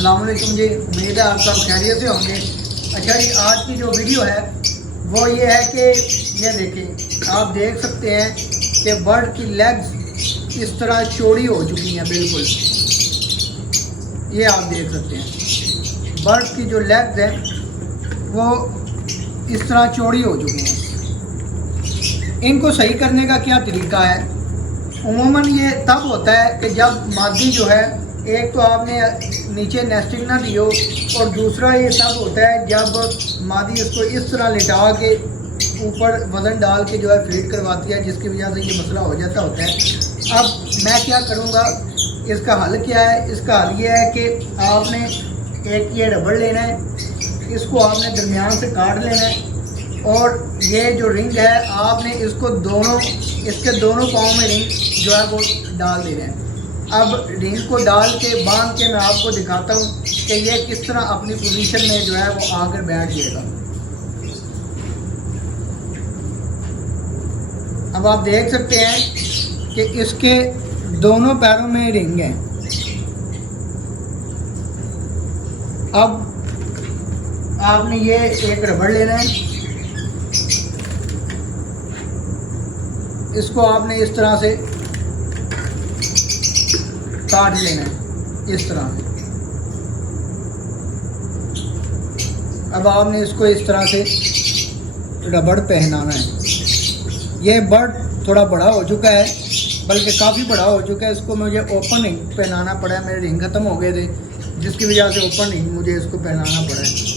अस्सलाम वालेकुम जी, उम्मीद है आप सब खैरियत से होंगे। अच्छा जी, आज की जो वीडियो है वो ये है कि ये देखें, आप देख सकते हैं कि बर्ड की लेग्स इस तरह चौड़ी हो चुकी हैं। बिल्कुल ये आप देख सकते हैं, बर्ड की जो लेग्स हैं वो इस तरह चौड़ी हो चुकी हैं। इनको सही करने का क्या तरीका है? उमूमन ये तब होता है कि जब मादी जो है, एक तो आपने नीचे नेस्टिंग ना दी हो, और दूसरा ये तब होता है जब मादी इसको इस तरह लिटा के ऊपर वज़न डाल के जो है फीड करवाती है, जिसकी वजह से ये मसला हो जाता होता है। अब मैं क्या करूँगा, इसका हल क्या है? इसका हल ये है कि आपने एक ये रबड़ लेना है, इसको आपने दरमियान से काट लेना है, और ये जो रिंग है आपने इसको इसके दोनों पाँव में रिंग जो है वो डाल देना है। अब रिंग को डाल के बांध के मैं आपको दिखाता हूँ कि ये किस तरह अपनी पोजीशन में जो है वो आकर बैठ जाएगा। अब आप देख सकते हैं कि इसके दोनों पैरों में रिंग है। अब आपने ये एक रबड़ लेना है, इसको आपने इस तरह से काट लेना है, इस तरह से। अब आपने इसको इस तरह से रबड़ पहनाना है। ये बर्ड थोड़ा बड़ा हो चुका है, बल्कि काफ़ी बड़ा हो चुका है। इसको मुझे ओपन रिंग पहनाना पड़ा है, मेरे रिंग ख़त्म हो गए थे, जिसकी वजह से ओपन रिंग मुझे इसको पहनाना पड़ा है।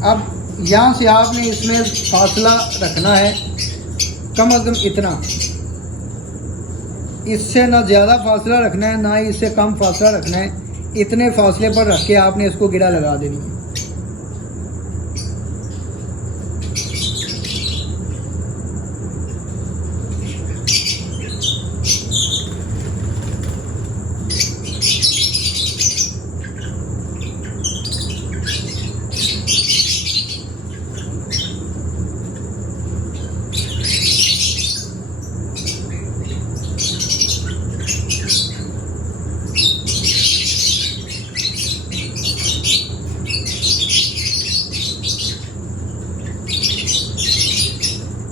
अब यहाँ से आपने इसमें फासला रखना है, कम अज़ कम इतना, इससे ना ज़्यादा फासला रखना है ना ही इससे कम फासला रखना है। इतने फासले पर रख के आपने इसको गिरा लगा देनी है।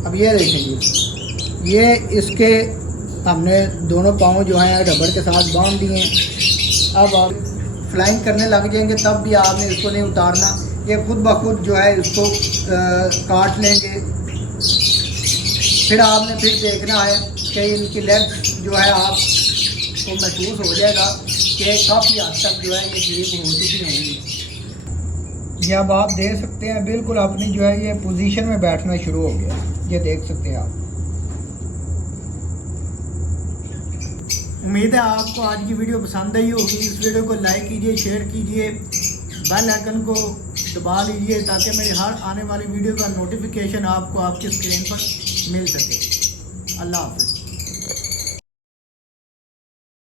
अब ये देखेंगे, ये इसके हमने दोनों पाँव जो हैं रबड़ के साथ बांध दिए हैं। अब आप फ्लाइंग करने लग जाएंगे तब भी आपने इसको नहीं उतारना, ये खुद ब खुद जो है इसको काट लेंगे। फिर आपने देखना है कि इनकी लेग्स जो है आपको महसूस हो जाएगा कि काफ़ी हद तक जो है ये ठीक हो चुकी होंगी। ये अब आप देख सकते हैं बिल्कुल अपनी जो है ये पोजीशन में बैठना शुरू हो गया, ये देख सकते हैं आप। उम्मीद है आपको आज की वीडियो पसंद आई होगी। इस वीडियो को लाइक कीजिए, शेयर कीजिए, बेल आइकन को दबा लीजिए ताकि मेरी हर आने वाली वीडियो का नोटिफिकेशन आपको आपकी स्क्रीन पर मिल सके। अल्लाह हाफ़िज़।